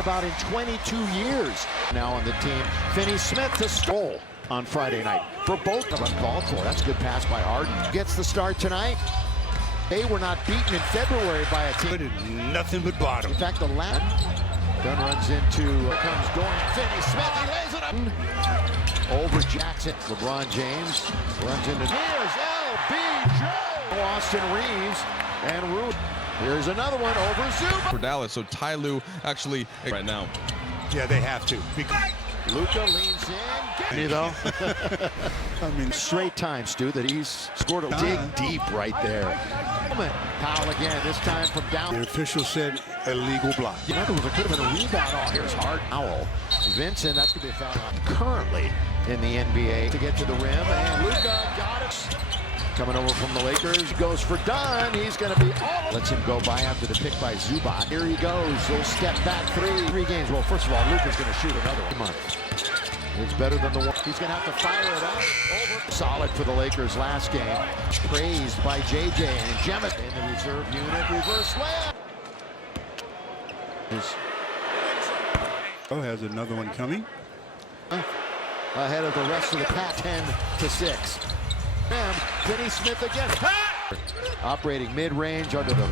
about in 22 years. Now on the team, Finney Smith to stole on Friday night for both of them called for. That's a good pass by Arden. Gets the start tonight. They were not beaten in February by a team. Nothing but bottom. In fact, the last Dunn runs into, comes Dorian Finney-Smith, he lays it up. Over Jackson, LeBron James runs into, here's LBJ. Austin Reeves and Rue. Here's another one over Zubac. For Dallas, so Ty Lue actually right now. Yeah, they have to. Luka leans in. You know, I mean, straight time, Stu, that he's scored a dig deep right there. Powell again, this time from down. the official said illegal block. In other words, it could have been a rebound. Oh, here's Hart. Powell. Vincent, that's going to be a foul currently in the NBA to get to the rim. And Luka got it. Coming over from the Lakers, goes for Dunn. He's going to be all. Lets him go by after the pick by Zubac. Here he goes. He'll step back three games. Well, first of all, Luka's going to shoot another one. Come on. It's better than the one. He's going to have to fire it up. Over. Solid for the Lakers last game. Praised by JJ and Jemmet in the reserve unit. Reverse layup. Oh, has another one coming. Ahead of the rest of the pack, 10-6. Finney-Smith again. Operating mid-range under the.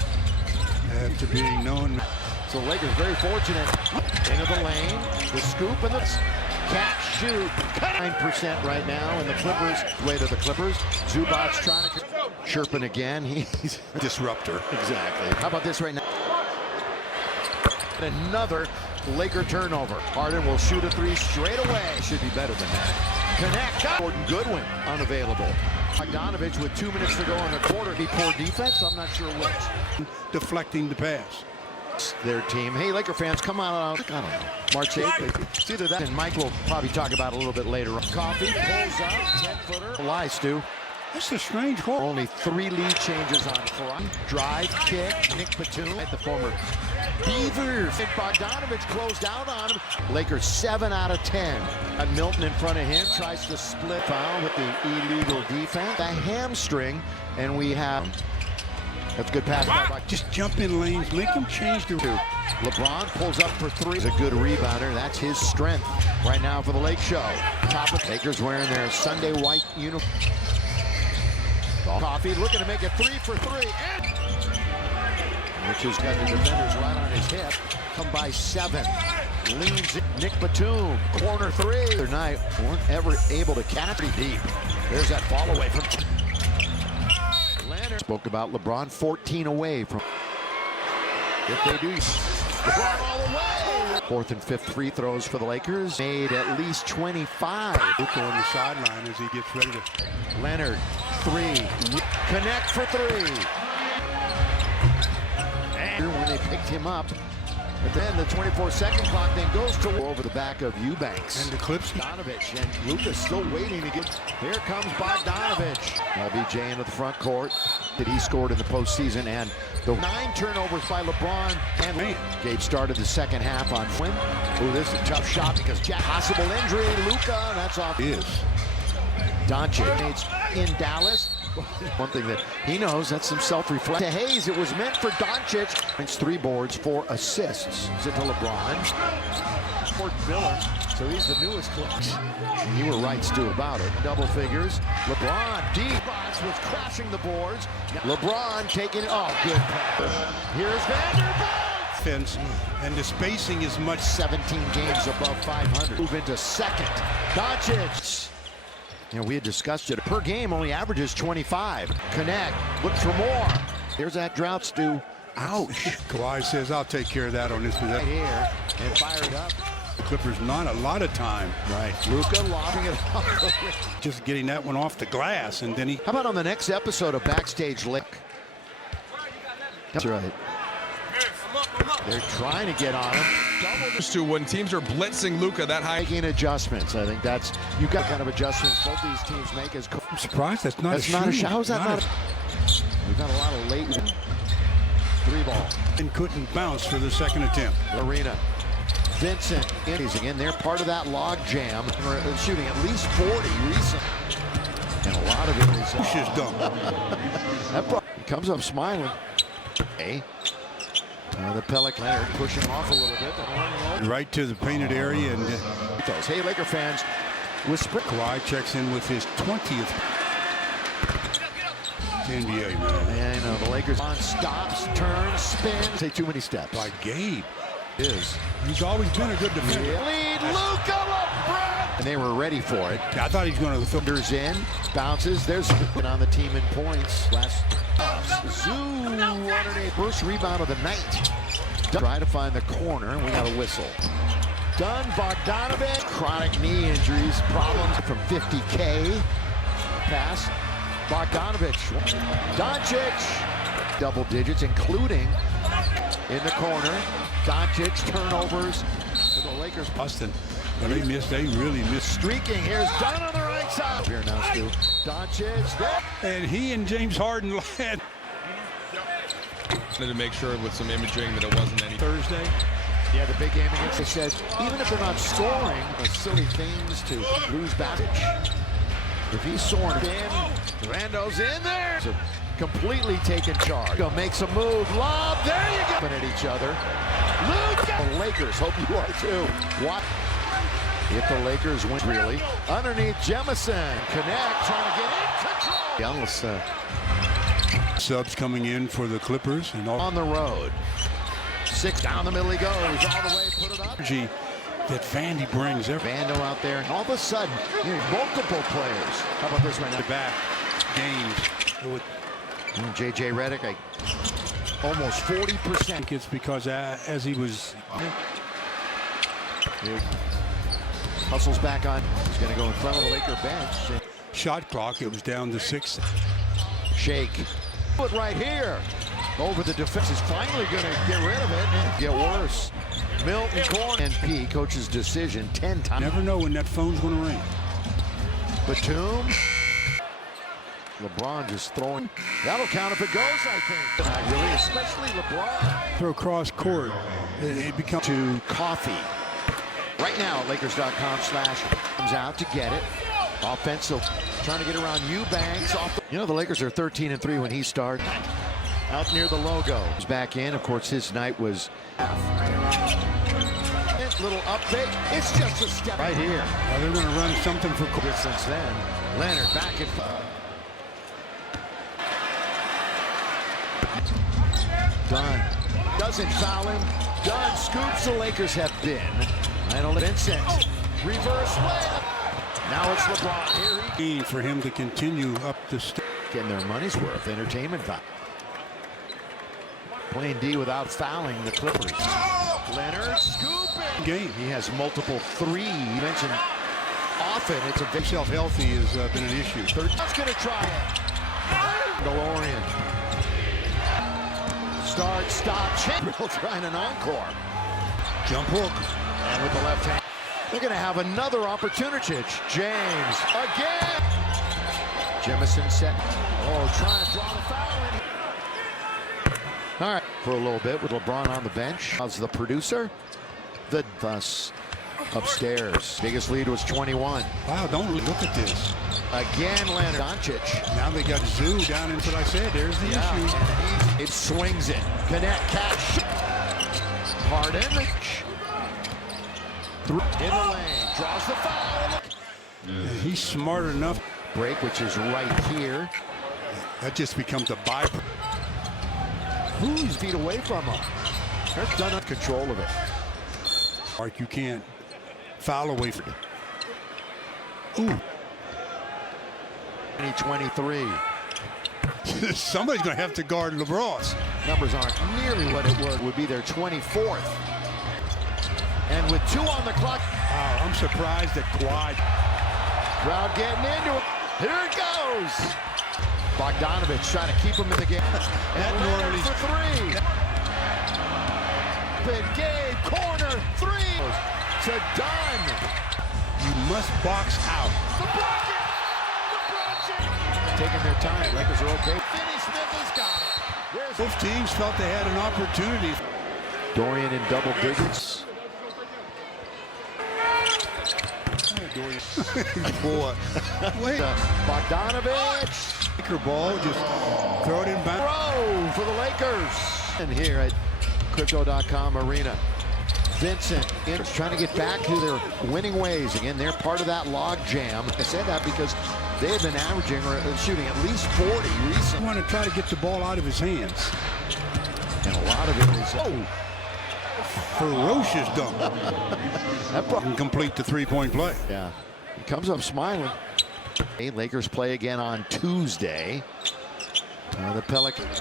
After being known. So Lakers very fortunate. Into the lane, the scoop and the catch, shoot. 9% right now, and the Clippers, way to the Clippers. Zubac's trying to chirping again. He's Disruptor. exactly. How about this right now? Another Laker turnover. Harden will shoot a three straight away. Should be better than that. Connect. Gordon Goodwin unavailable. Bogdanovich with 2 minutes to go on the quarter. Be poor defense. I'm not sure which. Deflecting the pass. Their team. Hey, Laker fans, come on out. I don't know. March 8th. It's either that and Mike will probably talk about it a little bit later. Coffee pulls up. 10-footer. Lie, Stu. That's a strange call. Only 3 lead changes on front. Drive, kick. Nick Batum, the former Beavers. And Bogdanovich closed out on him. Lakers 7 out of 10. And Milton in front of him tries to split foul with the illegal defense. A hamstring, and we have. That's a good pass by Bogdanovich. Just jump in lanes, make them change their. LeBron pulls up for 3. He's a good rebounder. That's his strength right now for the Lake Show. Top of Lakers wearing their Sunday white uniform. Coffee looking to make it 3 for 3. Which has got the defenders right on his hip. Come by 7. Leans in. Nick Batum, corner 3. Tonight weren't ever able to catch it deep. There's that fall away from Leonard. Spoke about LeBron 14 away from. If they do, LeBron all the way. 4th and 5th free throws for the Lakers. Made at least 25. Luka on the sideline as he gets ready to. Leonard, 3. Connect for 3. And when they picked him up, but then the 24-second clock then goes to over the back of Eubanks. And the Clips. Bogdanovich, and Luka's still waiting to get. Here comes Bogdanovich. LBJ into the front court that he scored in the postseason, and the 9 turnovers by LeBron and Man. Gabe started the second half on Flynn. Ooh, this is a tough shot because possible injury. Luka, that's off. Is. Doncic in Dallas. One thing that he knows, that's some self-reflection. To Hayes, it was meant for Doncic. It's 3 boards, 4 assists. Is it to LeBron? Fort Miller, so he's the newest clutch. And you were right, Stu, about it. Double figures. LeBron, deep was crashing the boards. LeBron taking it. Oh, good pass. Here's Vanderbilt. Fence, and the spacing is much. 17 games above 500. Move into second. Doncic. You know, we had discussed it. Per game only averages 25. Connect. Look for more. Here's that drought, Stu. Ouch. Kawhi says, I'll take care of that on this Right possession. here. And fire it up. The Clippers not a lot of time. Right. Luka lobbing it off. Just getting that one off the glass, and then he. How about on the next episode of Backstage Lick? That's right. They're trying to get on him. To when teams are blitzing Luka that high. Making adjustments. I think that's, you've got kind of adjustments both these teams make as. I'm surprised that's not That's a not a shooting. shot. How's that not a. We've got a lot of late 3 ball. And couldn't bounce for the second attempt. Arena. Vincent again. They're part of that log jam. They're shooting at least 40 recently. And a lot of it is. Push is dumb. He comes up smiling. Okay. The Pellic Leonard pushing off a little bit. Right to the painted area, and Hey, Laker fans, with sprint. Kawhi checks in with his 20th NBA, man. And the Lakers on stops, turns, spins. Say too many steps. By Gabe. Is. He's always been a good defender. Lead, Luka LeBron! And they were ready for it. I thought he was going to Thunders in, bounces. There's on the team in points. Last Zoo underneath. First rebound of the night. Try to find the corner, and we got a whistle. Done. Bogdanovic. Chronic knee injuries, problems from 50K. Pass. Bogdanovic. Doncic. Double digits, including in the corner. Doncic turnovers for the Lakers. Boston. But they missed. They really missed. Streaking. Here's Dunn on the right side. Here now, Stu. Doncic there. And he and James Harden led. To make sure with some imaging that it wasn't any Thursday. Yeah, the big game against. It says even if they're not scoring, it's silly things to lose Batic. If he's soaring in, Rando's in there. So completely taking charge. Makes a move. Lob. There you go. At each other. Luka. The Lakers. Hope you are too. What? If the Lakers win, really. Underneath Jemison. Connect. Trying to get in control. Almost, Subs coming in for the Clippers and all on the road. 6 down the middle he goes. All the way. Put it up. energy that Vandy brings. Vando out there. All of a sudden, multiple players. How about this right now? Back games. J.J. Redick, almost 40%. I think it's because as he was Hustles back on. He's going to go in front of the Laker bench. shot clock, it was down to 6. Shake. Put right here. Over the defense is finally going to get rid of it and get worse. Milton corner. And P, coach's decision 10 times. Never know when that phone's going to ring. Batum. LeBron just throwing. That'll count if it goes, I think. Not really, especially LeBron. Throw cross court. It becomes To Coffee. Right now, Lakers.com/ comes out to get it. Offensive, trying to get around Eubanks. The Lakers are 13-3 when he started. Out near the logo. He's back in. Of course, his night was little update. It's just a step right here. Well, they're going to run something for Since then, Leonard back and forth. Dunn doesn't foul him. Dunn scoops. The Lakers have been. Lionel Vincent. Reverse layup. Now it's LeBron. Here he for him to continue up the step. getting their money's worth. Entertainment value. Playing D without fouling the Clippers. Leonard scooping. Game. He has multiple three. You mentioned often it's a Himself healthy has been an issue. That's going to try it. DeLorean. Start, stop, change. Trying an encore. Jump hook. And with the left hand. They're going to have another opportunity. James again. Jemison set. Oh, trying to draw the foul in. All right, for a little bit with LeBron on the bench. As the producer, thus upstairs. Biggest lead was 21. Wow, don't look at this. Again, Leonard. Doncic. Now they got Zoo down into what I said. There's the issue. It swings it. Connect, catch. Harden. In the lane. Draws the foul. He's smart enough. Break, which is right here. That just becomes a byproduct. Who's feet away from him? They're done on control of it. Mark, you can't foul away from it. Ooh. 2023. Somebody's going to have to guard LeBron. Numbers aren't nearly what it would be their 24th. And with 2 on the clock. Wow, I'm surprised that Kawhi. Crowd getting into it. Here it goes. Bogdanovic trying to keep him in the game. And Leonard for 3. Big Gabe, corner, 3. To Dunn. You must box out. The block. Taking their time. Lakers are okay. Finney Smith has got it. Both teams felt they had an opportunity. Dorian in double digits. Boy. Wait. Bogdanovic. Ball, just throw it in back. Throw for the Lakers. And here at Crypto.com arena. Vincent trying to get back to their winning ways. Again, they're part of that log jam. I said that because they have been averaging or shooting at least 40 recently. I want to try to get the ball out of his hands. And a lot of it is Ferocious dunk. And complete the three-point play. Yeah, he comes up smiling. Hey, Lakers play again on Tuesday. The Pelicans.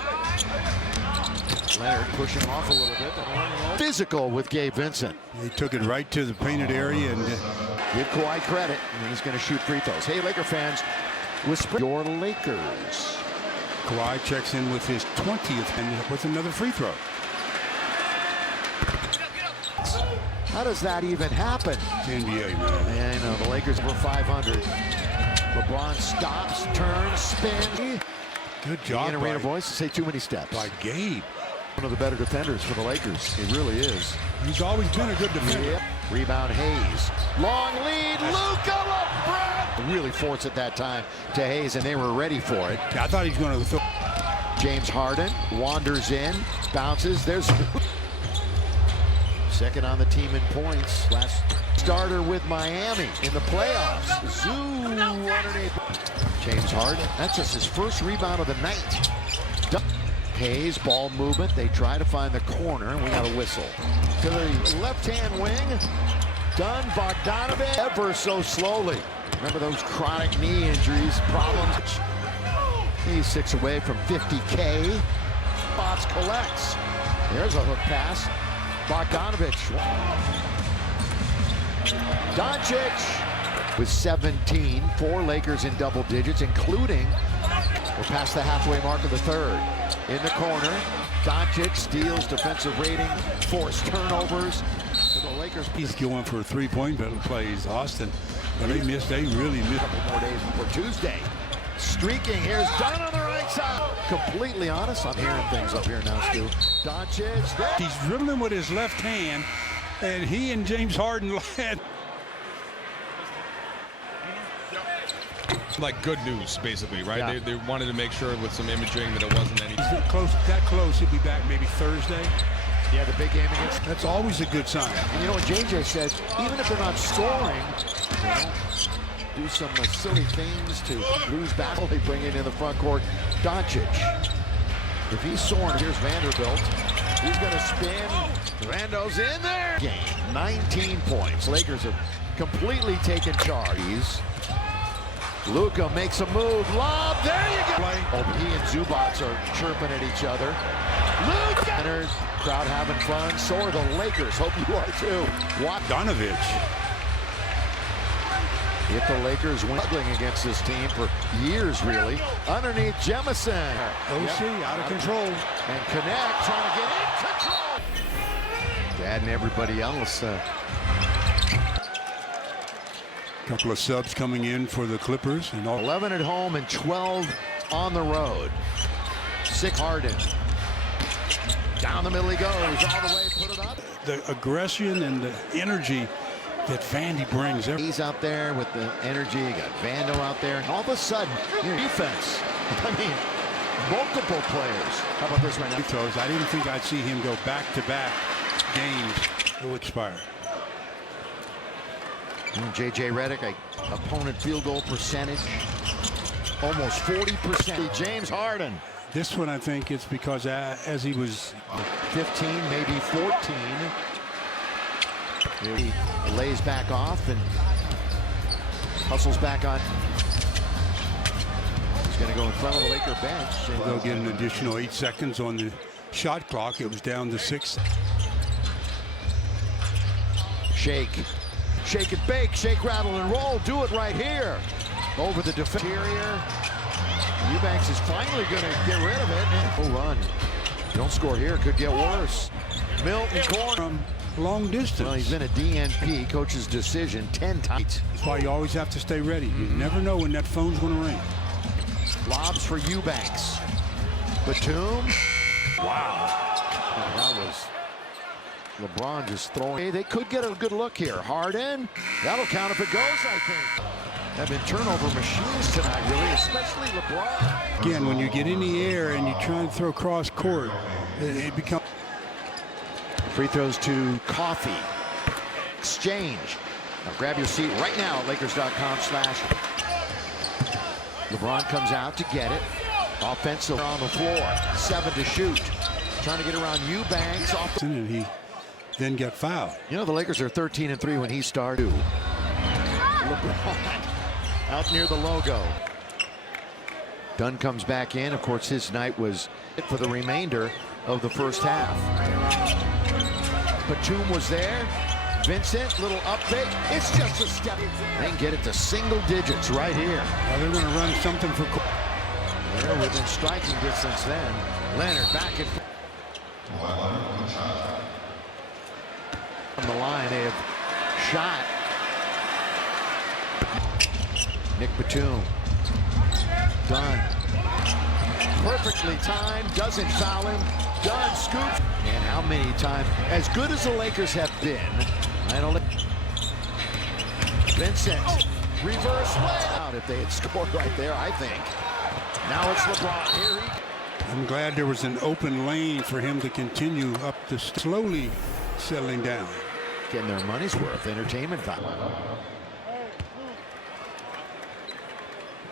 Leonard pushing off a little bit. Physical with Gabe Vincent. He took it right to the painted area and Give Kawhi credit, and he's going to shoot free throws. Hey, Laker fans, whisper your Lakers. Kawhi checks in with his 20th and with another free throw. How does that even happen? It's NBA, man. And the Lakers were 500. LeBron stops, turns, spins. Good job In arena by, voice to say too many steps. by Gabe. One of the better defenders for the Lakers. He really is. He's always been a good defender. Yep. Rebound Hayes. Long lead. Luka LeBron. Really forced at that time to Hayes, and they were ready for it. I thought he was going to throw. James Harden wanders in, bounces. There's second on the team in points. Last starter with Miami in the playoffs. Zoo underneath. James Harden. That's just his first rebound of the night. Hayes, ball movement. They try to find the corner, and we got a whistle. To the left-hand wing. Done. Bogdanović ever so slowly. Remember those chronic knee injuries, problems. He's 6 away from 50K. Spots collects. There's a hook pass. Bogdanović. Doncic with 17. 4 Lakers in double digits, including we're past the halfway mark of the third. In the corner, Doncic steals defensive rating, forced turnovers. For the Lakers, He's going for a three-point plays, Austin. But they missed. They really missed. a couple more days before Tuesday. Streaking, here's Dunn on the right side. Completely honest, I'm hearing things up here now, Stu. Doncic, there. He's dribbling with his left hand, and he and James Harden had. Like good news, basically, right? Yeah. They wanted to make sure with some imaging that it wasn't any. He's that close. He'll be back maybe Thursday. Yeah, the big game against. That's always a good sign. And you know what JJ says, even if they're not scoring, they don't do some silly things to lose battle. They bring it in the front court. Doncic. If he's soaring, here's Vanderbilt. He's going to spin. Rando's in there. Game 19 points. Lakers have completely taken charge. Luka makes a move. Lob. There you go. Oh, he and Zubats are chirping at each other. Luka. Crowd having fun. So are the Lakers. Hope you are too. Donovich. If the Lakers win against this team for years, really. Underneath Jemison. OC out of control. And Connect trying to get in control. Dad and everybody else. Couple of subs coming in for the Clippers. And all 11 at home and 12 on the road. 6 Harden. Down the middle he goes. All the way, put it up. the aggression and the energy that Vandy brings. He's out there with the energy. You got Vando out there. All of a sudden, your defense. I mean, multiple players. How about this right now? Throws. I didn't think I'd see him go back-to-back games to expire. J.J. Redick, opponent field goal percentage, almost 40%. James Harden. This one, I think it's because as he was 15, maybe 14. He lays back off and hustles back on. He's going to go in front of the Laker bench. They'll get an additional 8 seconds on the shot clock. It was down to 6. Shake. Shake and bake. Shake, rattle, and roll. Do it right here. Over the interior. Eubanks is finally going to get rid of it. Oh, run. Don't score here. Could get worse. Milton corner. From long distance. Well, he's been a DNP, coach's decision, 10 times. That's why you always have to stay ready. You never know when that phone's going to ring. Lobs for Eubanks. Batum. Wow. That was LeBron just throwing. Hey, they could get a good look here. Harden. That'll count if it goes, I think. Have been turnover machines tonight, really, especially LeBron. Again, when you get in the air and you try to throw cross court, it becomes. Free throws to Coffee. Exchange. Now grab your seat right now at Lakers.com/. LeBron comes out to get it. Offensive on the floor. 7 to shoot. Trying to get around Eubanks. And he then got fouled. You know, the Lakers are 13-3 when he started. LeBron out near the logo. Dunn comes back in. Of course, his night was for the remainder of the first half. Batum was there. Vincent, little up fake. It's just a step. They can get it to single digits right here. Well, they're going to run something for. They're within striking distance then. Leonard back and from the line. They have shot. Nick Batum. Dunn. Perfectly timed. Doesn't foul him. Dunn scoops. And how many times? As good as the Lakers have been, I don't. Vincent. Reverse layup. If they had scored right there, I think. Now it's LeBron. Here he. I'm glad there was an open lane for him to continue up to slowly settling down. Getting their money's worth. Entertainment value.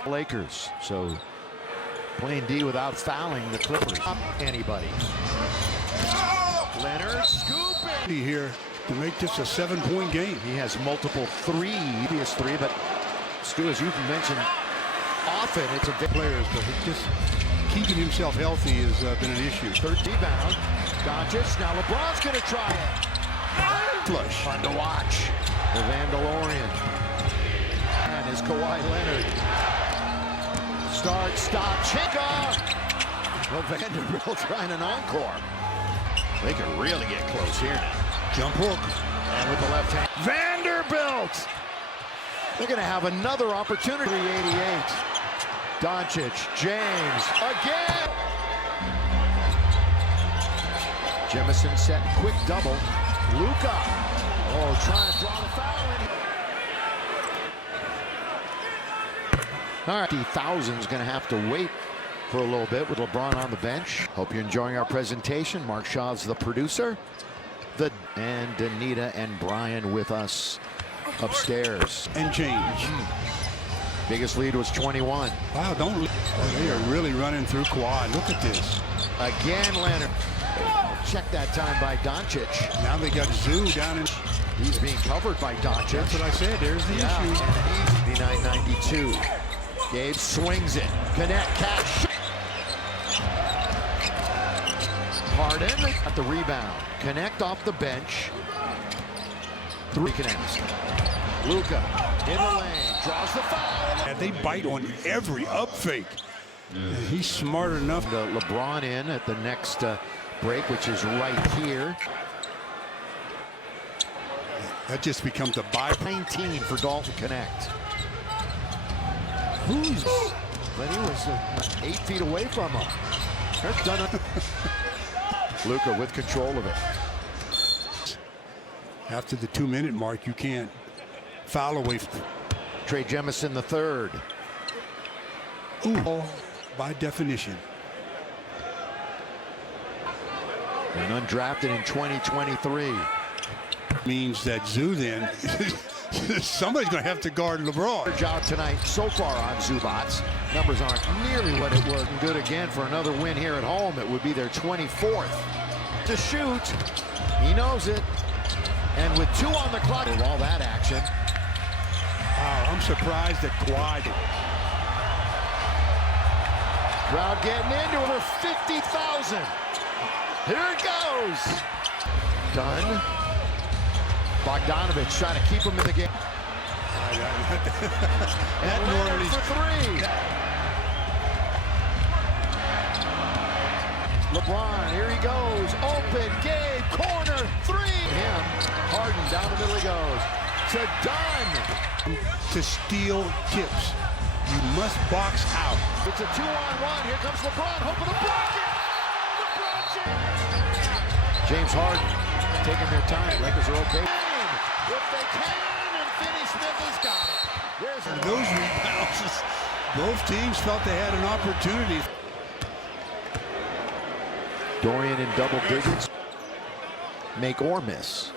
Lakers. So playing D without fouling the Clippers. Anybody. Leonard scooping. Here to make this a 7-point game. He has multiple previous three, but Stu, as you mentioned, often it's a big Players, but just keeping himself healthy has been an issue. third rebound. Doncic. Now LeBron's going to try it. Flush. Fun to watch. The Vandalorian. And is Kawhi Leonard. Start, stop, Chinka. Well, Vanderbilt trying an encore. They could really get close here now. Jump hook. And with the left hand. Vanderbilt! They're going to have another opportunity. 88. Doncic, James, again! Jemison set, quick double. Luka. Oh, trying to draw the foul in. All right, 50,000's going to have to wait for a little bit with LeBron on the bench. Hope you're enjoying our presentation. Mark Shaw's the producer. And Danita and Brian with us upstairs. And change. Biggest lead was 21. Wow, they are really running through Kawhi. Look at this. Again, Leonard. Check that time by Doncic. Now they got Zoo down in. He's being covered by Doncic. That's what I said. There's the issue. And 89-92. Gabe swings it. Connect, catch. Harden at the rebound. Connect off the bench. 3 connects. Luka in the lane. Draws the foul. And they bite on every up fake. He's smart enough. LeBron in at the next break, which is right here. That just becomes a buy. 19 for Dalton Connect. But he was 8 feet away from him. That's done. Luka with control of it. After the 2-minute mark, you can't foul away. Trey Jemison the third. Ooh, by definition. And undrafted in 2023. Means that Zoo then, somebody's going to have to guard LeBron. Good job tonight so far on Zubats. Numbers aren't nearly what it was. Good again for another win here at home. It would be their 24th. To shoot. He knows it. And with 2 on the clock, with all that action. Wow, I'm surprised that Kawhi did. Crowd getting into over 50,000. Here it goes. Done. Bogdanovich trying to keep him in the game. And Leonard for 3. LeBron, here he goes. Open, Gabe, corner, 3. Him, Harden, down the middle he goes. To Dunn. To steal tips, you must box out. It's a 2-on-1. Here comes LeBron. Hope for the bucket. LeBron James. James Harden taking their time. Lakers are okay. If they can, and Finney Smith has got it. There's those rebounds. Both teams felt they had an opportunity. Dorian in double digits. make or miss.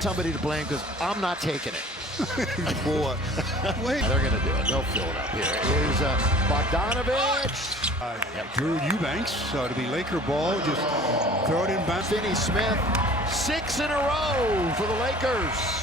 Somebody to blame because I'm not taking it. Boy, wait. They're going to do it. They'll fill it up. Here is Bogdanovich. Drew Eubanks to be Laker ball. Just throw it in back. Finney Smith, 6 in a row for the Lakers.